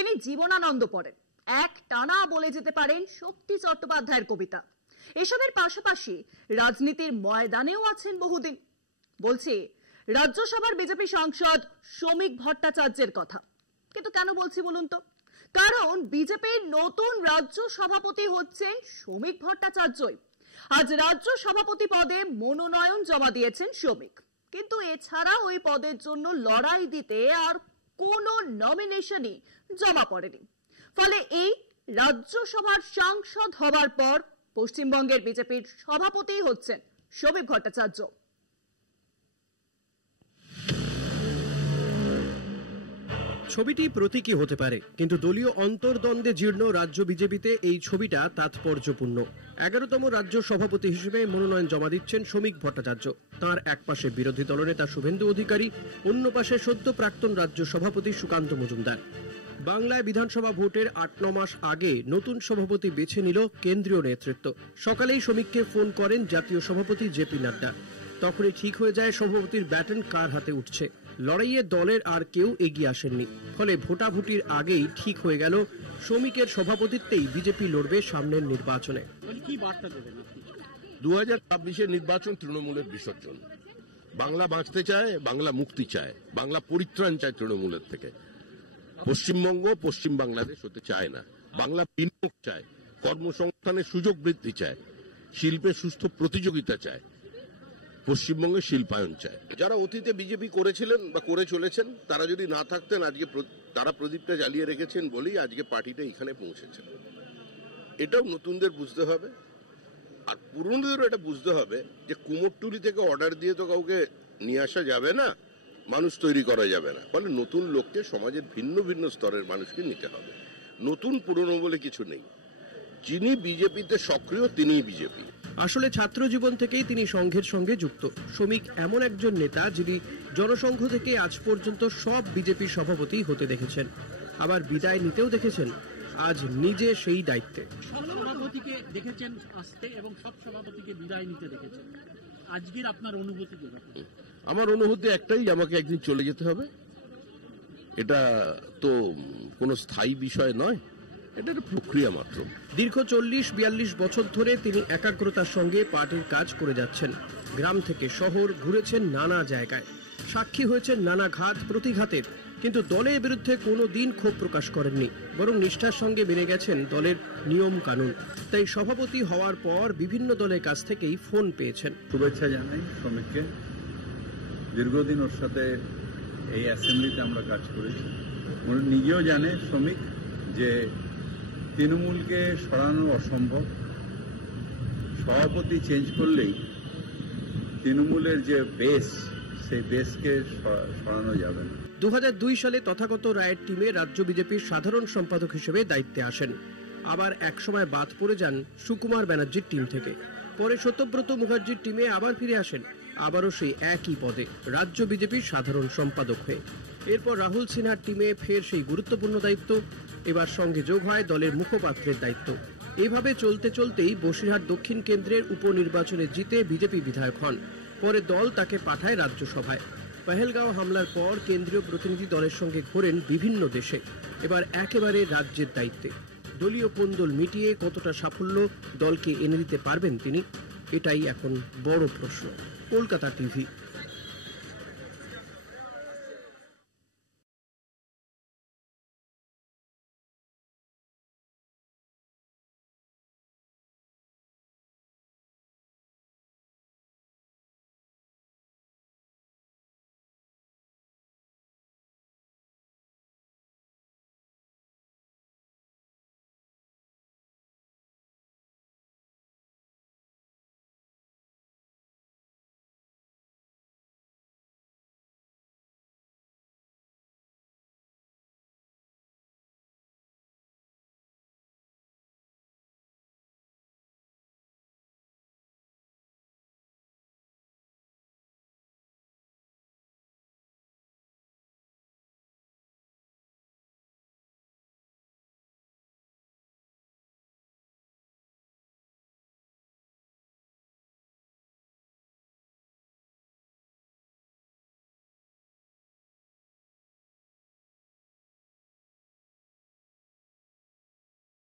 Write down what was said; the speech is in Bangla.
তিনি জীবনানন্দ পড়েন, এক টানা বলে যেতে পারেন শক্তি চট্টোপাধ্যায়ের কবিতা। এসবের পাশাপাশি রাজনীতির ময়দানেও আছেন বহুদিন। বলছি রাজ্যসভার বিজেপি সাংসদ শ্রমিক ভট্টাচার্যের কথা। কিন্তু কেন বলছি বলুন তো? কারণ বিজেপির নতুন রাজ্য সভাপতি হচ্ছেন শ্রমিক ভট্টাচার্যই। আজ রাজ্য সভাপতি পদে মনোনয়ন জমা দিয়েছেন শ্রমিক, কিন্তু এছাড়া ওই পদের জন্য লড়াই দিতে আর কোনো নমিনেশনই জমা পড়েনি। ফলে এই রাজ্যসভার সাংসদ হবার পর পশ্চিমবঙ্গের বিজেপির সভাপতি হচ্ছেন শ্রমিক ভট্টাচার্য। ছবিটি প্রতীকী হতে পারে, কিন্তু দলীয় অন্তর্দ্বন্দ্বে জীর্ণ রাজ্য বিজেপিতে এই ছবিটা তাৎপর্যপূর্ণ। 11তম রাজ্য সভাপতি হিসেবে মনোনয়ন জমা দিচ্ছেন শ্রমিক ভট্টাচার্য। তাঁর এক পাশে বিরোধী দলনেতা শুভেন্দু অধিকারী, অন্য পাশে সদ্য প্রাক্তন রাজ্য সভাপতি সুকান্ত মজুমদার। বাংলায় বিধানসভা ভোটের 8-9 মাস আগে নতুন সভাপতি বেছে নিল কেন্দ্রীয় নেতৃত্ব। সকালেই শ্রমিককে ফোন করেন জাতীয় সভাপতি জেপি নাড্ডা। তখনই ঠিক হয়ে যায় সভাপতির ব্যাটন কার হাতে উঠছে। লড়াইয়ে দলের আর কেউ এগিয়ে আসেননি। ফলে ভোটাভুটির আগেই ঠিক হয়ে গেল শ্রমিকের সভাপতিত্বেই বিজেপি লড়বে সামনের নির্বাচনে। 2026-এর নির্বাচন তৃণমূলের বিসর্জন। বাংলা বাঁচতে চায়, বাংলা মুক্তি চায়, বাংলা পরিত্রাণ চায় তৃণমূলের থেকে। পশ্চিমবঙ্গ পশ্চিম বাংলাদেশ হতে চায় না। বাংলা বিনিয়োগ চায়, কর্মসংস্থানের সুযোগ বৃদ্ধি চায়, শিল্পে সুস্থ প্রতিযোগিতা চায়, পশ্চিমবঙ্গে শিল্পায়ন চায়। যারা অতীতে বিজেপি করেছিলেন বা করে চলেছেন, তারা যদি না থাকতেন, আজকে তারা প্রদীপটা জ্বালিয়ে রেখেছেন বলেই আজকে পার্টিটা এখানে পৌঁছেছে। এটাও নতুনদের বুঝতে হবে, আর পুরনোদেরও এটা বুঝতে হবে যে কুমোরটুলি থেকে অর্ডার দিয়ে তো কাউকে নিয়ে আসা যাবে না, মানুষ তৈরি করা যাবে না। ফলে নতুন লোককে, সমাজের ভিন্ন ভিন্ন স্তরের মানুষকে নিতে হবে। নতুন পুরনো বলে কিছু নেই। যিনি বিজেপিতে সক্রিয় তিনিই বিজেপি। আসলে ছাত্র জীবন থেকেই তিনি সংঘের সঙ্গে যুক্ত। শ্রমিক এমন একজন নেতা যিনি জনসংঘ থেকে আজ পর্যন্ত সব বিজেপি সভাপতি হতে দেখেছেন, আবার বিদায় নিতেও দেখেছেন। আজ নিজে সেই দায়িত্বে। সভাপতিকে দেখেছেন আসতে এবং সব সভাপতিকে বিদায় নিতে দেখেছেন। আজকের আপনার অনুভূতি কি? আমার অনুভূতি একটাই, আমাকে একদিন চলে যেতে হবে। এটা তো কোনো স্থায়ী বিষয় নয়, এটা একটা প্রক্রিয়া মাত্র। দীর্ঘ 40-42 বছর ধরে তিনি একাগ্রতার সঙ্গে পার্টির কাজ করে যাচ্ছেন। গ্রাম থেকে শহর ঘুরেছেন নানা জায়গায়, সাক্ষী হয়েছেন নানা ঘাত প্রতিঘাতের, কিন্তু দলের বিরুদ্ধে কোনো দিন ক্ষোভ প্রকাশ করেননি, বরং নিষ্ঠার সঙ্গে মেনে গেছেন দলের নিয়ম কানুন। তাই সভাপতি হওয়ার পর বিভিন্ন দলের কাছ থেকেই ফোন পেয়েছেন। শুভেচ্ছা জানাই শ্রমিককে। দীর্ঘদিন ওর সাথে এই অ্যাসেম্বলিতে আমরা কাজ করেছি। উনি নিজেও জানে শ্রমিক যে তৃণমূলকে সরানো অসম্ভব। সভাপতি চেঞ্জ করলেই তৃণমূলের যে বেস, সেই বেসকে সরানো যাবে না। 2002 সালে তথাগত রায়ের টিমে রাজ্য বিজেপির সাধারণ সম্পাদক হিসেবে দায়িত্বে আসেন। আবার একসময় বাদ পড়ে যান সুকুমার ব্যানার্জির টিম থেকে। পরে সত্যব্রত মুখার্জির টিমে আবার ফিরে আসেন, আবারও সেই একই পদে রাজ্য বিজেপির সাধারণ সম্পাদক হয়ে। এরপর রাহুল সিনহার টিমে ফের সেই গুরুত্বপূর্ণ দায়িত্ব। এবার সঙ্গে যোগ হয় দলের মুখপাত্রের দায়িত্ব। এভাবে চলতে চলতেই বসিরহাট দক্ষিণ কেন্দ্রের উপনির্বাচনে জিতে বিজেপি বিধায়ক হন। পরে দল তাকে পাঠায় রাজ্যসভায়। পহেলগাঁও হামলার পর কেন্দ্রীয় প্রতিনিধি দলের সঙ্গে ঘোরেন বিভিন্ন দেশে। এবার একেবারে রাজ্যের দায়িত্বে। দলীয় কোন্দল মিটিয়ে কতটা সাফল্য দলকে এনে দিতে পারবেন তিনি, এটাই এখন বড় প্রশ্ন। কলকাতা টিভি।